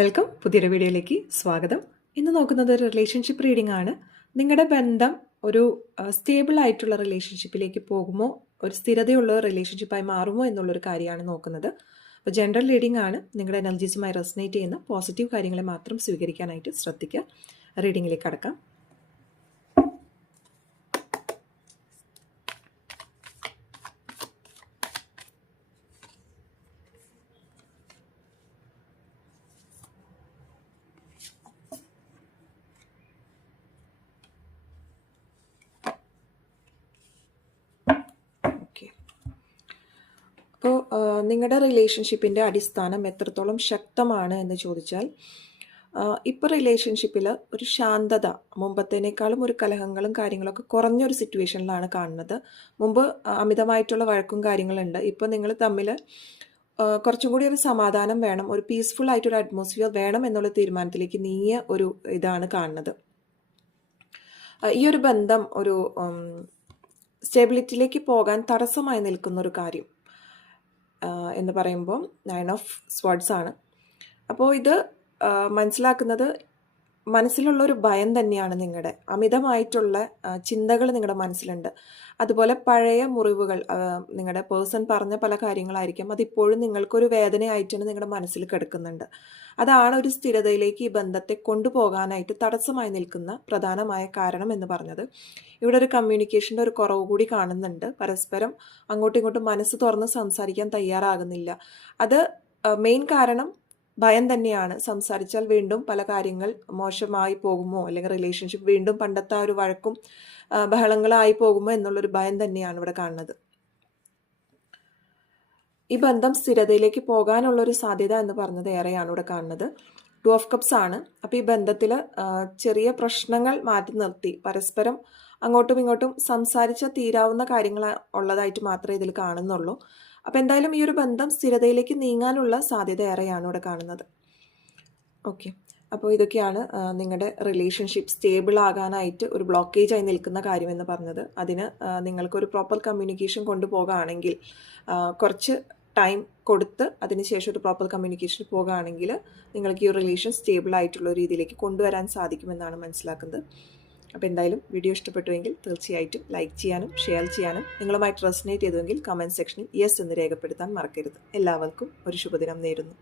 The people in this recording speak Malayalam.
വെൽക്കം. പുതിയൊരു വീഡിയോയിലേക്ക് സ്വാഗതം. ഇന്ന് നോക്കുന്നത് ഒരു റിലേഷൻഷിപ്പ് റീഡിംഗ് ആണ്. നിങ്ങളുടെ ബന്ധം ഒരു സ്റ്റേബിൾ ആയിട്ടുള്ള റിലേഷൻഷിപ്പിലേക്ക് പോകുമോ, ഒരു സ്ഥിരതയുള്ള റിലേഷൻഷിപ്പായി മാറുമോ എന്നുള്ളൊരു കാര്യമാണ് നോക്കുന്നത്. അപ്പോൾ ജനറൽ റീഡിംഗ് ആണ്. നിങ്ങളുടെ എനർജീസുമായി റെസനേറ്റ് ചെയ്യുന്ന പോസിറ്റീവ് കാര്യങ്ങളെ മാത്രം സ്വീകരിക്കാനായിട്ട് ശ്രദ്ധിക്കുക. റീഡിങ്ങിലേക്ക് കടക്കാം. അപ്പോൾ നിങ്ങളുടെ റിലേഷൻഷിപ്പിൻ്റെ അടിസ്ഥാനം എത്രത്തോളം ശക്തമാണ് എന്ന് ചോദിച്ചാൽ, ഇപ്പോൾ റിലേഷൻഷിപ്പിൽ ഒരു ശാന്തത, മുമ്പത്തേനേക്കാളും ഒരു കലഹങ്ങളും കാര്യങ്ങളൊക്കെ കുറഞ്ഞൊരു സിറ്റുവേഷനിലാണ് കാണുന്നത്. മുമ്പ് അമിതമായിട്ടുള്ള വഴക്കും കാര്യങ്ങളുണ്ട്. ഇപ്പോൾ നിങ്ങൾ തമ്മിൽ കുറച്ചും കൂടി ഒരു സമാധാനം വേണം, ഒരു പീസ്ഫുൾ ആയിട്ടൊരു അറ്റ്മോസ്ഫിയർ വേണം എന്നുള്ള തീരുമാനത്തിലേക്ക് നീങ്ങിയ ഒരു ഇതാണ് കാണുന്നത്. ഈ ഒരു ബന്ധം ഒരു സ്റ്റെബിലിറ്റിയിലേക്ക് പോകാൻ തടസ്സമായി നിൽക്കുന്ന ഒരു കാര്യം എന്ന് പറയുമ്പോൾ 9 ഓഫ് സ്വാർഡ്സ് ആണ്. അപ്പോൾ ഇത് മനസ്സിലാക്കുന്നത് മനസ്സിലുള്ള ഒരു ഭയം തന്നെയാണ്. നിങ്ങളുടെ അമിതമായിട്ടുള്ള ചിന്തകൾ നിങ്ങളുടെ മനസ്സിലുണ്ട്. അതുപോലെ പഴയ മുറിവുകൾ, നിങ്ങളുടെ പേഴ്സൺ പറഞ്ഞ പല കാര്യങ്ങളായിരിക്കും, അതിപ്പോഴും നിങ്ങൾക്കൊരു വേദനയായിട്ടാണ് നിങ്ങളുടെ മനസ്സിൽ കിടക്കുന്നുണ്ട്. അതാണ് ഒരു സ്ഥിരതയിലേക്ക് ഈ ബന്ധത്തെ കൊണ്ടുപോകാനായിട്ട് തടസ്സമായി നിൽക്കുന്ന പ്രധാനമായ കാരണം എന്ന് പറഞ്ഞത്. ഇവിടെ ഒരു കമ്മ്യൂണിക്കേഷൻ്റെ ഒരു കുറവ് കൂടി കാണുന്നുണ്ട്. പരസ്പരം അങ്ങോട്ടും ഇങ്ങോട്ടും മനസ്സ് തുറന്ന് സംസാരിക്കാൻ തയ്യാറാകുന്നില്ല. അത് മെയിൻ കാരണം ഭയം തന്നെയാണ്. സംസാരിച്ചാൽ വീണ്ടും പല കാര്യങ്ങൾ മോശമായി പോകുമോ, അല്ലെങ്കിൽ റിലേഷൻഷിപ്പ് വീണ്ടും പണ്ടത്തെ ആ ഒരു വഴക്കും ബഹളങ്ങളായി പോകുമോ എന്നുള്ളൊരു ഭയം തന്നെയാണ് ഇവിടെ കാണുന്നത്. ഈ ബന്ധം സ്ഥിരതയിലേക്ക് പോകാനുള്ളൊരു സാധ്യത എന്ന് പറഞ്ഞത് ഏറെയാണ് ഇവിടെ കാണുന്നത്. 2 ഓഫ് കപ്സ് ആണ്. അപ്പോൾ ഈ ബന്ധത്തിൽ ചെറിയ പ്രശ്നങ്ങൾ മാറ്റി നിർത്തി പരസ്പരം അങ്ങോട്ടും ഇങ്ങോട്ടും സംസാരിച്ച തീരാവുന്ന കാര്യങ്ങൾ ഉള്ളതായിട്ട് മാത്രമേ ഇതിൽ കാണുന്നുള്ളൂ. അപ്പോൾ എന്തായാലും ഈ ഒരു ബന്ധം സ്ഥിരതയിലേക്ക് നീങ്ങാനുള്ള സാധ്യത ഏറെയാണ് ഇവിടെ കാണുന്നത്. ഓക്കെ, അപ്പോൾ ഇതൊക്കെയാണ് നിങ്ങളുടെ റിലേഷൻഷിപ്പ് സ്റ്റേബിൾ ആകാനായിട്ട് ഒരു ബ്ലോക്കേജ് ആയി നിൽക്കുന്ന കാര്യമെന്ന് പറഞ്ഞത്. അതിന് നിങ്ങൾക്കൊരു പ്രോപ്പർ കമ്മ്യൂണിക്കേഷൻ കൊണ്ടുപോകുകയാണെങ്കിൽ, കുറച്ച് ടൈം കൊടുത്ത് അതിനുശേഷം ഒരു പ്രോപ്പർ കമ്മ്യൂണിക്കേഷൻ പോകുകയാണെങ്കിൽ നിങ്ങൾക്ക് ഈ റിലേഷൻ സ്റ്റേബിൾ ആയിട്ടുള്ള രീതിയിലേക്ക് കൊണ്ടുവരാൻ സാധിക്കുമെന്നാണ് മനസ്സിലാക്കുന്നത്. അപ്പോൾ എന്തായാലും വീഡിയോ ഇഷ്ടപ്പെട്ടുവെങ്കിൽ തീർച്ചയായിട്ടും ലൈക്ക് ചെയ്യാനും ഷെയർ ചെയ്യാനും, നിങ്ങളുമായിട്ട് റെസനേറ്റ് ചെയ്തുവെങ്കിൽ കമൻറ്റ് സെക്ഷനിൽ യെസ് എന്ന് രേഖപ്പെടുത്താൻ മറക്കരുത്. എല്ലാവർക്കും ഒരു ശുഭദിനം നേരുന്നു.